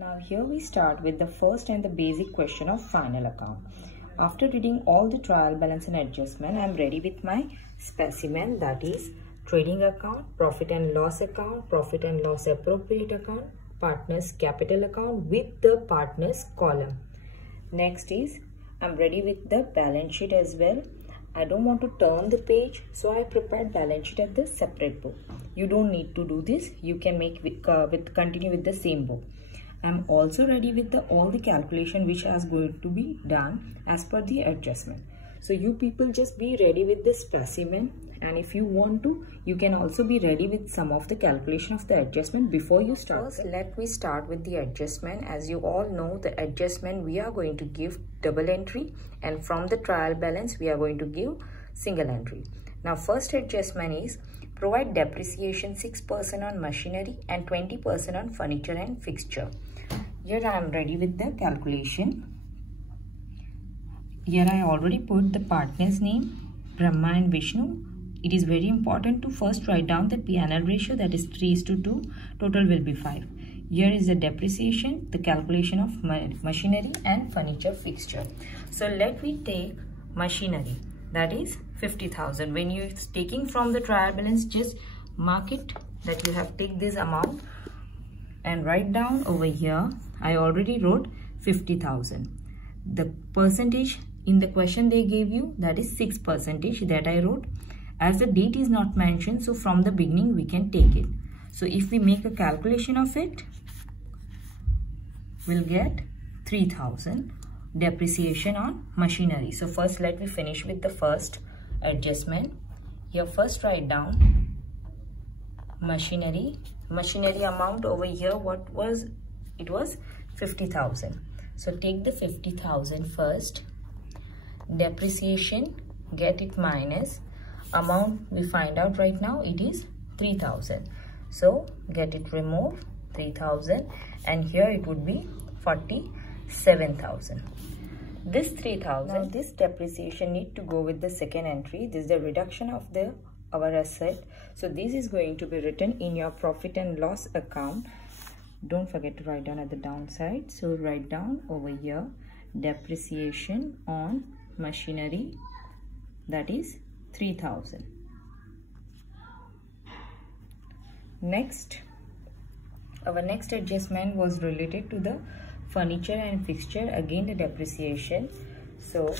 Now here we start with the first and the basic question of final account. After reading all the trial balance and adjustment, I am ready with my specimen, that is trading account, profit and loss account, profit and loss appropriate account, partners capital account with the partners column. Next is I am ready with the balance sheet as well. I don't want to turn the page, so I prepared balance sheet at the separate book. You don't need to do this. You can make continue with the same book. I'm also ready with all the calculation which is going to be done as per the adjustment. So you people just be ready with this specimen, and if you want to, you can also be ready with some of the calculation of the adjustment before you start. First, let me start with the adjustment. As you all know, the adjustment we are going to give double entry, and from the trial balance we are going to give single entry. Now first adjustment is provide depreciation 6% on machinery and 20% on furniture and fixture. Here I am ready with the calculation. Here I already put the partner's name, Brahma and Vishnu. It is very important to first write down the P&L ratio, that is 3:2. Total will be 5. Here is the depreciation, the calculation of machinery and furniture fixture. So let me take machinery, that is 50,000. When you are taking from the trial balance, just mark it that you have take this amount and write down over here. I already wrote 50,000. The percentage in the question they gave you, that is 6% that I wrote. As the date is not mentioned, so from the beginning we can take it. So if we make a calculation of it, we'll get 3,000 depreciation on machinery. So first let me finish with the first adjustment. Here first write down machinery amount over here. What was it? Was 50,000. So take the 50,000 first. Depreciation, get it minus amount we find out right now, it is 3,000. So get it remove 3,000, and here it would be 47,000. This 3,000, now this depreciation need to go with the second entry. This is the reduction of our asset. So this is going to be written in your profit and loss account. Don't forget to write down at the downside. So write down over here depreciation on machinery, that is 3,000. Next, our next adjustment was related to the furniture and fixture, again the depreciation. So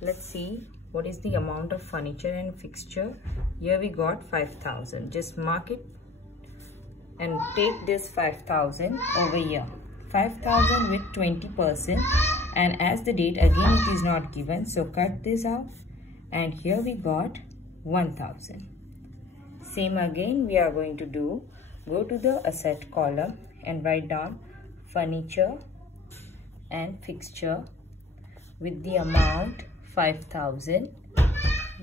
let's see what is the amount of furniture and fixture. Here we got 5,000. Just mark it and take this 5,000 over here. 5,000 with 20%, and as the date again it is not given, so cut this out, and here we got 1,000. Same again we are going to do. Go to the asset column and write down furniture and fixture with the amount 5,000,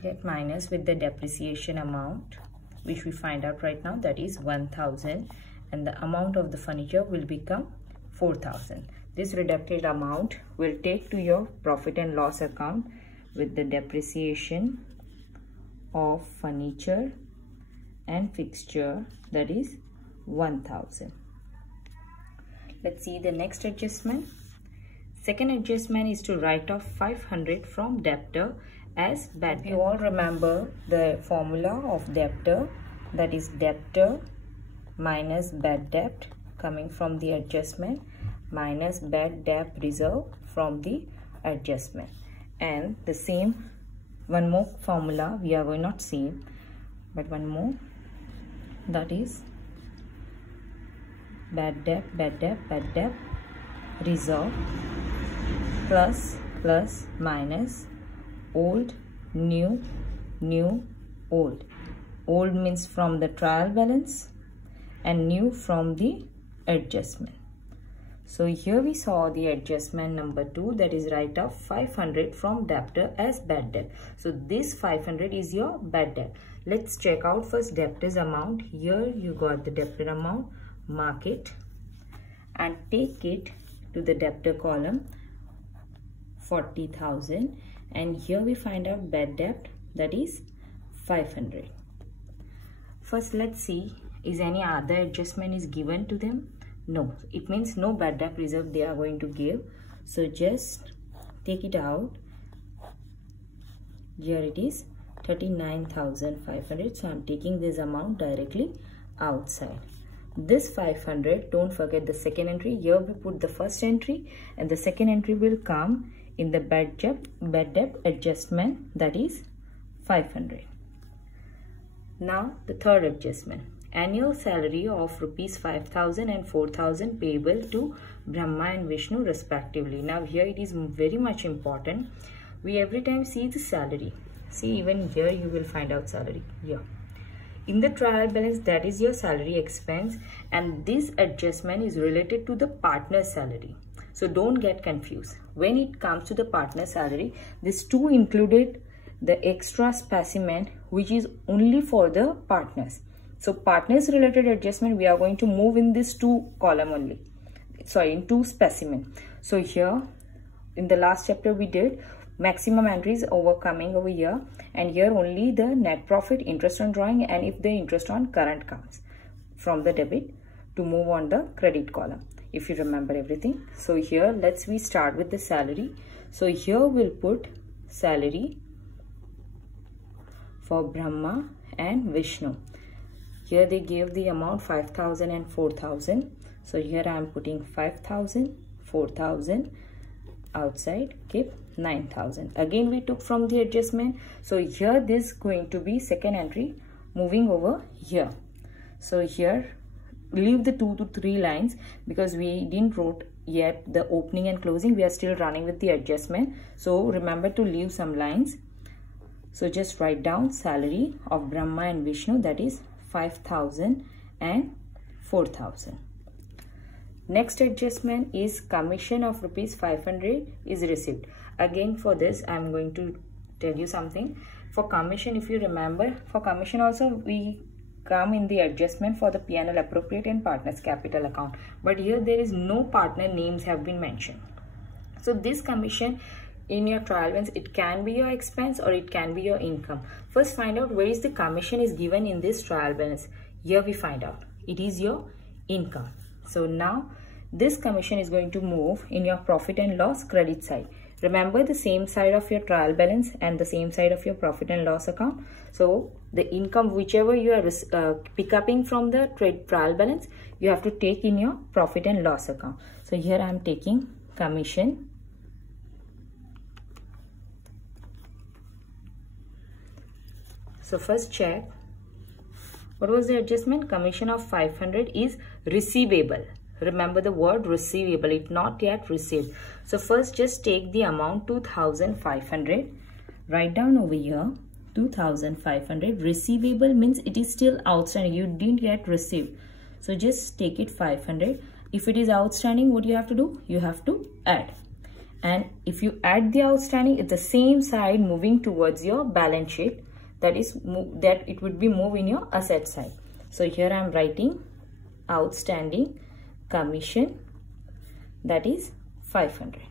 get minus with the depreciation amount which we find out right now, that is 1,000, and the amount of the furniture will become 4,000. This reducted amount will take to your profit and loss account with the depreciation of furniture and fixture, that is 1,000. Let's see the next adjustment. Second adjustment is to write off 500 from debtor as bad debt. You all remember the formula of debtor, that is debtor minus bad debt coming from the adjustment minus bad debt reserve from the adjustment. And the same one more formula we are going, not same but one more, that is bad debt reserve plus minus old new old. Old means from the trial balance and new from the adjustment. So here we saw the adjustment number 2, that is write off 500 from debtor as bad debt. So this 500 is your bad debt. Let's check out first debtor's amount. Here you got the debtor amount, mark it and take it to the debtor column, 40,000, and here we find out bad debt, that is 500. First let's see is any other adjustment is given to them. No, it means no bad debt reserve they are going to give. So just take it out. Here it is 39,500. So I'm taking this amount directly outside. This 500, don't forget the second entry. Here we put the first entry, and the second entry will come in the bad debt adjustment, that is 500. Now the third adjustment. Annual salary of rupees 5,000 and 4,000 payable to Brahma and Vishnu respectively. Now here it is very much important. We every time see the salary. See, even here you will find out salary here. In the trial balance, that is your salary expense, and this adjustment is related to the partner's salary. So don't get confused. When it comes to the partner salary, this two included the extra specimen which is only for the partners. So partners related adjustment we are going to move in this two column only. Sorry, in two specimen. So here in the last chapter we did maximum entries coming over here, and here only the net profit, interest on drawing, and if the interest on current comes from the debit to move on the credit column, if you remember everything. So here we start with the salary. So here we'll put salary for Brahma and Vishnu. Here they gave the amount 5,000 and 4,000. So here I am putting 5,000, 4,000 outside, keep 9,000. Again we took from the adjustment. So here this is going to be second entry moving over here. So here leave the 2 to 3 lines because we didn't wrote yet the opening and closing. We are still running with the adjustment. So remember to leave some lines. So just write down salary of Brahma and Vishnu, that is 5,000 and 4,000. Next adjustment is commission of rupees 500 is received. Again for this I am going to tell you something. For commission, if you remember, for commission also we come in the adjustment for the P&L appropriate and partners capital account. But here there is no partner names have been mentioned. So this commission in your trial balance, it can be your expense or it can be your income. First find out where is the commission is given in this trial balance. Here we find out it is your income. So now this commission is going to move in your profit and loss credit side. Remember the same side of your trial balance and the same side of your profit and loss account. So the income whichever you are pick upping from the trial balance, you have to take in your profit and loss account. So here I am taking commission So first check, what was the adjustment? Commission of 500 is receivable. Remember the word receivable, it not yet received. So first just take the amount 2,500, write down over here 2,500. Receivable means it is still outstanding, you didn't yet receive. So just take it 500. If it is outstanding, what you have to do? You have to add. And if you add the outstanding, it's the same side moving towards your balance sheet. That is that it would be moved in your asset side. So here I am writing outstanding commission, that is 500.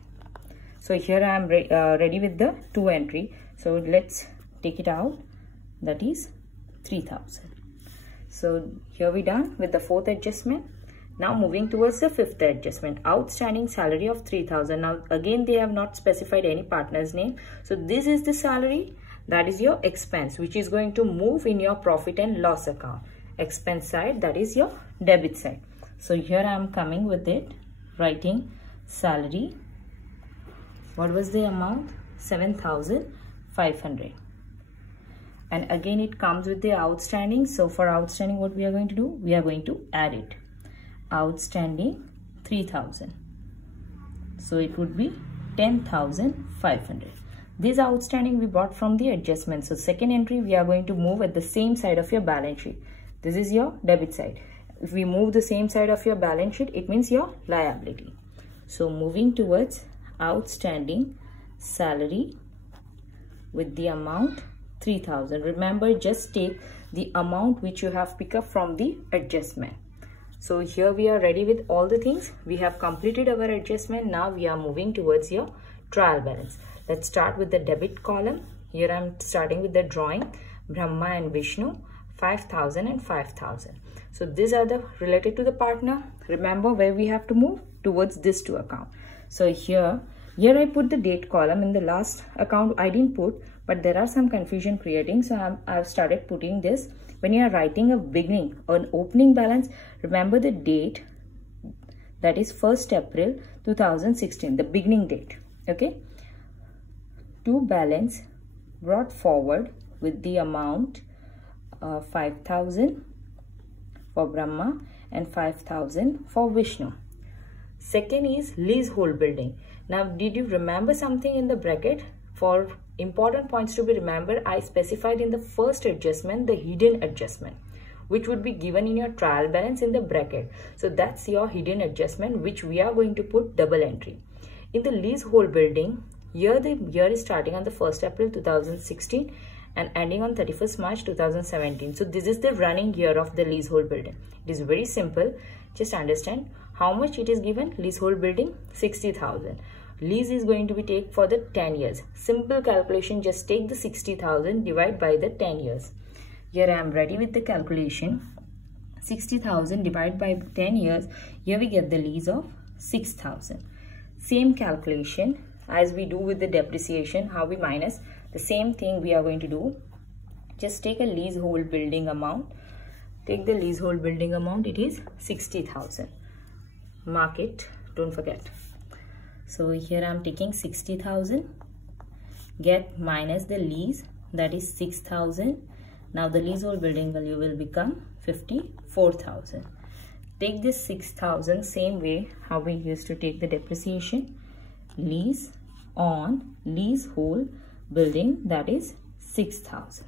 So here I am ready with the 2 entry. So let's take it out, that is 3,000. So here we done with the 4th adjustment. Now moving towards the 5th adjustment, outstanding salary of 3,000. Now again they have not specified any partner's name. So this is the salary, that is your expense, which is going to move in your profit and loss account. Expense side, that is your debit side. So here I am coming with it, writing salary. What was the amount? 7,500. And again it comes with the outstanding. So for outstanding, what we are going to do? We are going to add it. Outstanding 3,000. So it would be 10,500. This outstanding we brought from the adjustment. So second entry we are going to move at the same side of your balance sheet. This is your debit side. If we move the same side of your balance sheet, it means your liability. So moving towards outstanding salary with the amount 3,000. Remember, just take the amount which you have picked up from the adjustment. So here we are ready with all the things. We have completed our adjustment. Now we are moving towards your trial balance. Let's start with the debit column. Here I am starting with the drawing Brahma and Vishnu 5,000 and 5,000. So these are the related to the partner. Remember where we have to move towards this two account. So here I put the date column. In the last account I didn't put, but there are some confusion creating, so I've started putting this. When you are writing a beginning or an opening balance, remember the date, that is 1st April 2016, the beginning date. Okay, to balance brought forward with the amount 5,000 for Brahma and 5,000 for Vishnu. Second is leasehold building. Now, did you remember something in the bracket? For important points to be remembered, I specified in the first adjustment the hidden adjustment, which would be given in your trial balance in the bracket. So that's your hidden adjustment, which we are going to put double entry. In the leasehold building, here the year is starting on the 1st April 2016 and ending on 31st March 2017. So this is the running year of the leasehold building. It is very simple. Just understand how much it is given. Leasehold building 60,000. Lease is going to be take for the 10 years. Simple calculation, just take the 60,000 divide by the 10 years. Here I am ready with the calculation. 60,000 divided by 10 years. Here we get the lease of 6,000. Same calculation as we do with the depreciation, how we minus, the same thing we are going to do. Just take a leasehold building amount. Take the leasehold building amount, it is 60,000. Mark it, don't forget. So here I am taking 60,000, get minus the lease, that is 6,000. Now the leasehold building value will become 54,000. Take this 6,000 same way how we used to take the depreciation. Lease on leasehold building, that is 6,000.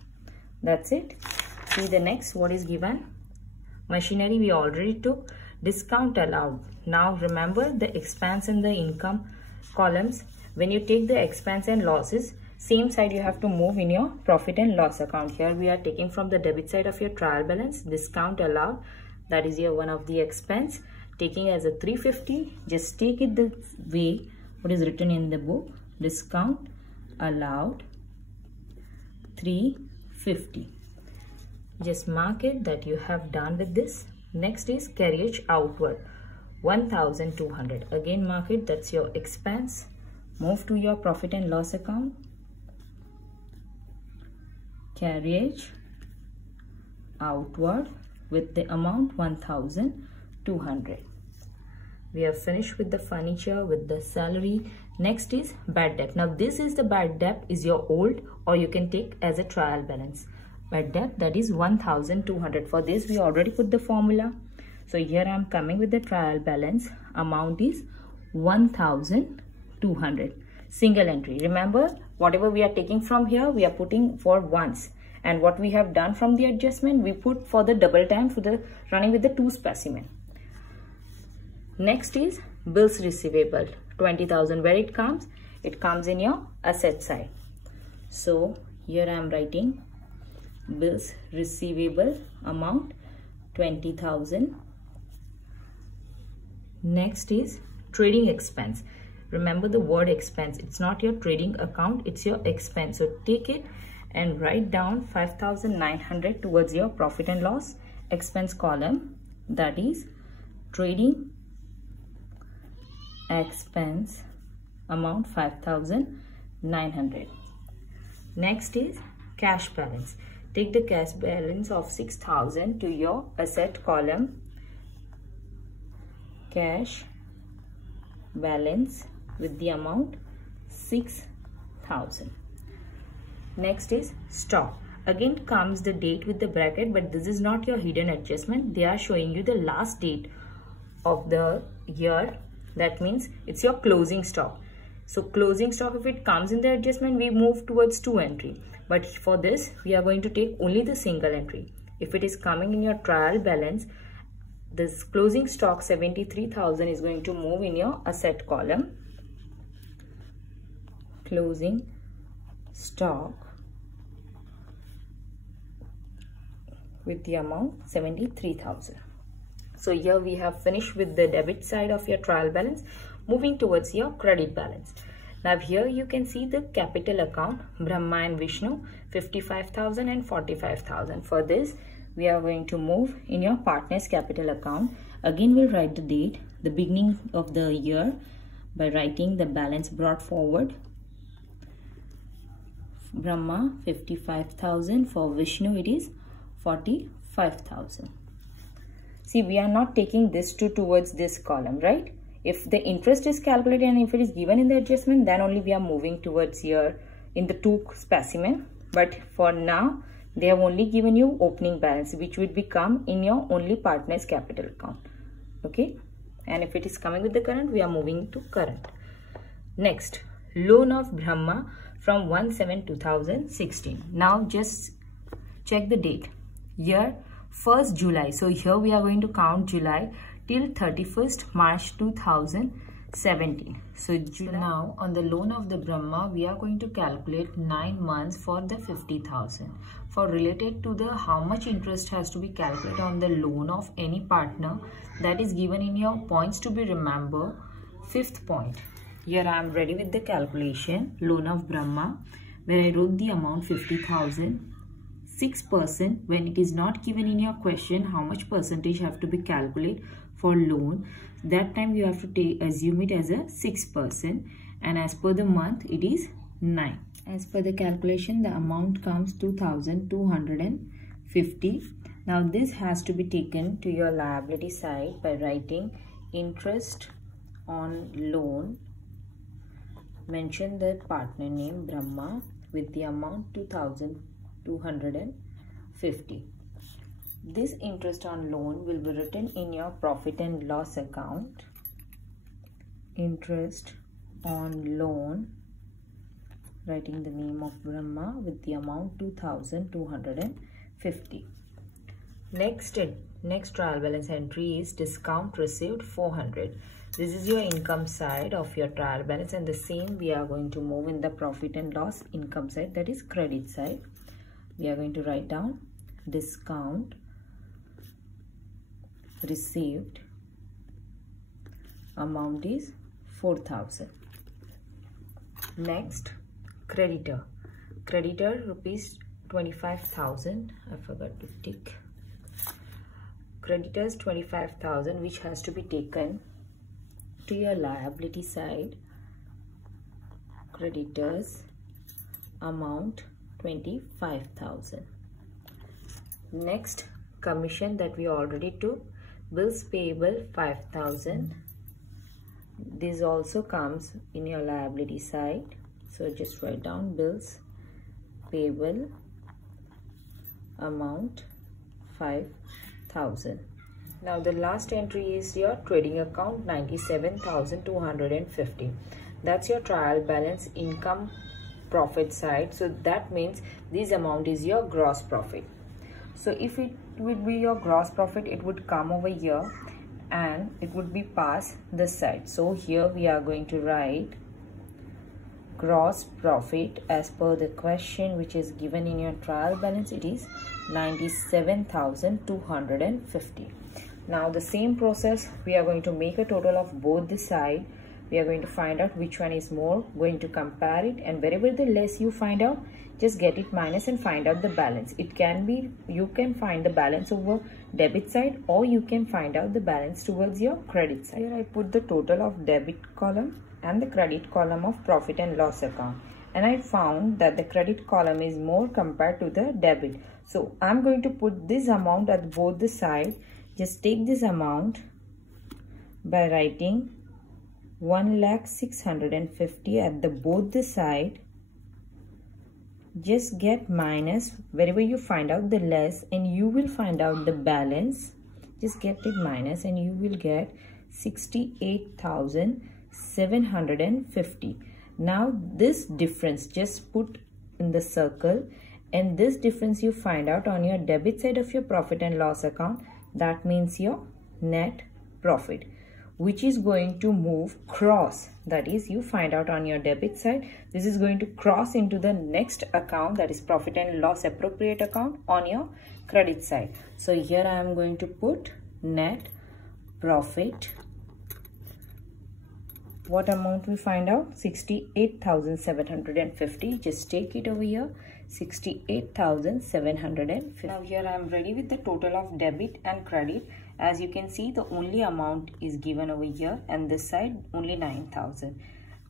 That's it. See the next, what is given? Machinery we already took. Discount allowed. Now remember the expense and the income columns. When you take the expense and losses, same side you have to move in your profit and loss account. Here we are taking from the debit side of your trial balance. Discount allowed, that is your one of the expense. Taking as a 350, just take it the way what is written in the book. Discount allowed 350. Just mark it that you have done with this. Next is carriage outward, 1,200. Again mark it, that's your expense. Move to your profit and loss account. Carriage outward with the amount 1,200. We have finished with the furniture, with the salary. Next is bad debt. Now this is the bad debt, is your old, or you can take as a trial balance. Bad debt, that is 1,200. For this we already put the formula. So here I am coming with the trial balance. Amount is 1,200. Single entry. Remember, whatever we are taking from here, we are putting for once. And what we have done from the adjustment, we put for the double time for the running with the 2 specimen. Next is bills receivable, 20,000. Where it comes? It comes in your asset side. So here I am writing bills receivable amount 20,000. Next is trading expense. Remember the word expense, it's not your trading account, it's your expense. So take it and write down 5,900 towards your profit and loss expense column, that is trading expense amount 5,900. Next is cash balance. Take the cash balance of 6,000 to your asset column. Cash balance with the amount 6,000. Next is stock. Again comes the date with the bracket, but this is not your hidden adjustment. They are showing you the last date of the year. That means it's your closing stock. So closing stock, if it comes in the adjustment, we move towards 2 entry. But for this, we are going to take only the single entry. If it is coming in your trial balance, this closing stock 73,000 is going to move in your asset column. Closing stock with the amount 73,000. So here we have finished with the debit side of your trial balance. Moving towards your credit balance. Now here you can see the capital account, Brahma and Vishnu, 55,000 and 45,000. For this, we are going to move in your partner's capital account. Again, we'll write the date, the beginning of the year, by writing the balance brought forward. Brahma 55,000. For Vishnu it is 45,000. See, we are not taking this two towards this column, right? If the interest is calculated and if it is given in the adjustment, then only we are moving towards here in the two specimen. But for now, they have only given you opening balance, which would become in your only partner's capital account. Okay, and if it is coming with the current, we are moving to current. Next, loan of Brahma from 1/7/2016. Now just check the date. Here 1st July. So here we are going to count July till 31st March 2017. So now on the loan of the Brahma, we are going to calculate 9 months for the 50,000. For related to the how much interest has to be calculated on the loan of any partner, that is given in your points to be remembered. 5th point. Here I am ready with the calculation. Loan of Brahma, where I wrote the amount 50,000. 6%, when it is not given in your question how much percentage have to be calculated for loan, that time you have to assume it as a 6%, and as per the month it is 9. As per the calculation, the amount comes 2,250. Now this has to be taken to your liability side by writing interest on loan. Mention the partner name Brahma with the amount 2,250. This interest on loan will be written in your profit and loss account. Interest on loan, writing the name of Brahma with the amount 2,250. Next trial balance entry is discount received 400. This is your income side of your trial balance, and the same we are going to move in the profit and loss income side, that is credit side. We are going to write down discount received, amount is 4,000. Next, creditor rupees 25,000. I forgot to tick. Creditors 25,000, which has to be taken to your liability side. Creditors amount 25,000. Next, commission that we already took. Bills payable 5,000. This also comes in your liability side. So just write down bills payable amount 5,000. Now the last entry is your trading account 97,250. That's your trial balance income profit side. So that means this amount is your gross profit. So if it would be your gross profit, it would come over here and it would be past this side. So here we are going to write gross profit as per the question which is given in your trial balance. It is 97,250. Now the same process, we are going to make a total of both the side. We are going to find out which one is more, going to compare it, and wherever the less you find out, just get it minus and find out the balance. It can be, you can find the balance over debit side, or you can find out the balance towards your credit side. Here I put the total of debit column and the credit column of profit and loss account, and I found that the credit column is more compared to the debit. So I'm going to put this amount at both the side. Just take this amount by writing 1,650,000 at the both the side. Just get minus wherever you find out the less, and you will find out the balance. Just get it minus and you will get 68,750. Now this difference just put in the circle, and this difference you find out on your debit side of your profit and loss account. That means your net profit, which is going to move cross. That is, you find out on your debit side, this is going to cross into the next account, that is profit and loss appropriate account on your credit side. So here I am going to put net profit. What amount we find out? 68,750. Just take it over here. 68,750. Now here I am ready with the total of debit and credit. As you can see, the only amount is given over here, and this side only 9,000.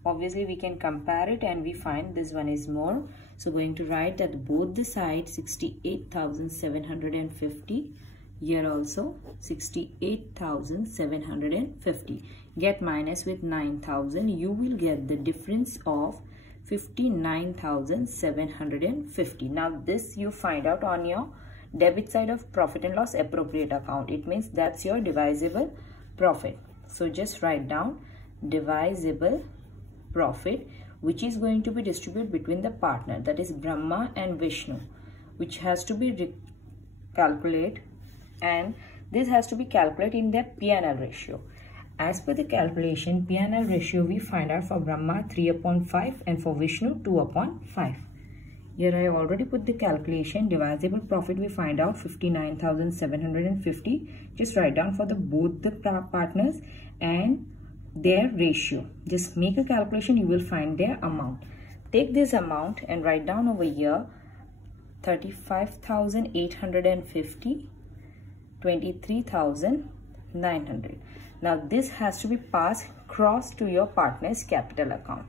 Obviously we can compare it and we find this one is more. So going to write that both the sides 68,750. Here also 68,750. Get minus with 9,000. You will get the difference of 59,750. Now this you find out on your debit side of profit and loss appropriate account. It means that's your divisible profit. So just write down divisible profit, which is going to be distributed between the partner, that is Brahma and Vishnu, which has to be calculated, and this has to be calculated in their P&L ratio. As per the calculation, P&L ratio we find out for Brahma 3/5 and for Vishnu 2/5. Here I already put the calculation. Divisible profit we find out 59,750. Just write down for the both the partners and their ratio. Just make a calculation, you will find their amount. Take this amount and write down over here 35,850, 23,900. Now this has to be passed cross to your partner's capital account.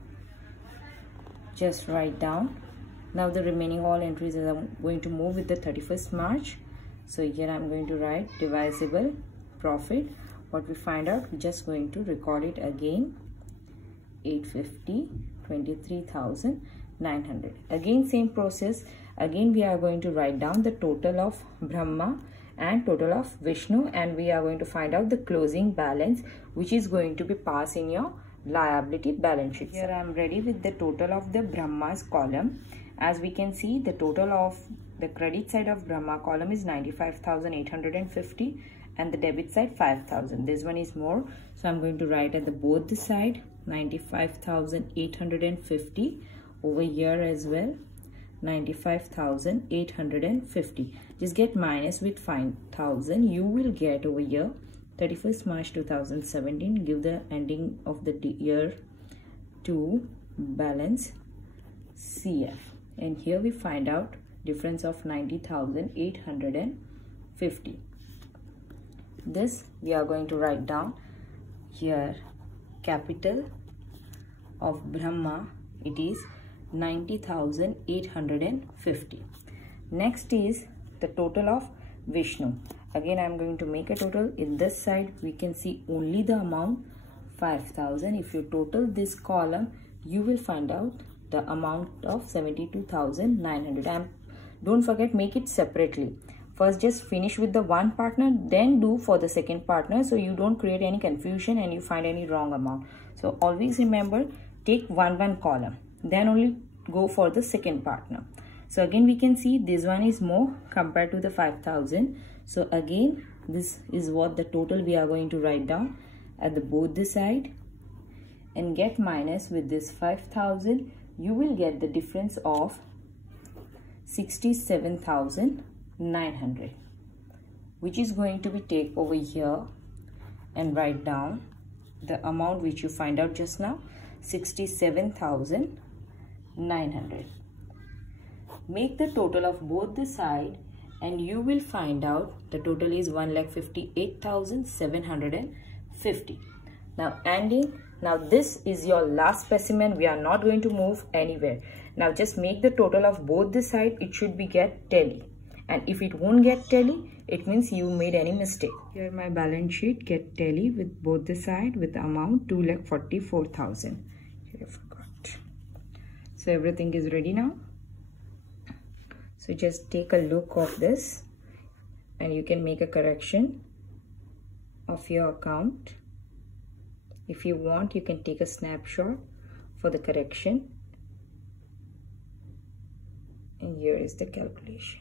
Just write down. Now the remaining all entries are going to move with the 31st March. So here I'm going to write divisible profit. What we find out, we're just going to record it again. 850, 23,900. Again same process. Again we are going to write down the total of Brahma and total of Vishnu, and we are going to find out the closing balance, which is going to be passed in your liability balance sheet. Here I am ready with the total of the Brahma's column. As we can see, the total of the credit side of Brahma column is 95,850 and the debit side 5,000. This one is more, so I'm going to write at the both the side 95,850, over here as well 95,850. Just get minus with 5,000. You will get over here 31st March 2017. Give the ending of the year to balance CF, and here we find out difference of 90,850. This we are going to write down here. Capital of Brahma, it is 90,850. Next is the total of Vishnu. Again I am going to make a total. In this side we can see only the amount 5,000. If you total this column, you will find out the amount of 72,900. And don't forget, make it separately. First just finish with the one partner, then do for the second partner, so you don't create any confusion and you find any wrong amount. So always remember, take one column, then only go for the second partner. So again we can see this one is more compared to the 5,000. So again this is what the total we are going to write down at the both the side, and get minus with this 5,000. You will get the difference of 67,900, which is going to be take over here and write down the amount which you find out just now, 67,900. Make the total of both the side and you will find out the total is 1,58,750. Now ending. Now this is your last specimen. We are not going to move anywhere. Now just make the total of both the side. It should be get tally. And if it won't get tally, it means you made any mistake. Here my balance sheet get tally with both the side with the amount 2,44,000. I forgot. So everything is ready now. So just take a look of this and you can make a correction of your account. If you want, you can take a snapshot for the correction. And here is the calculation.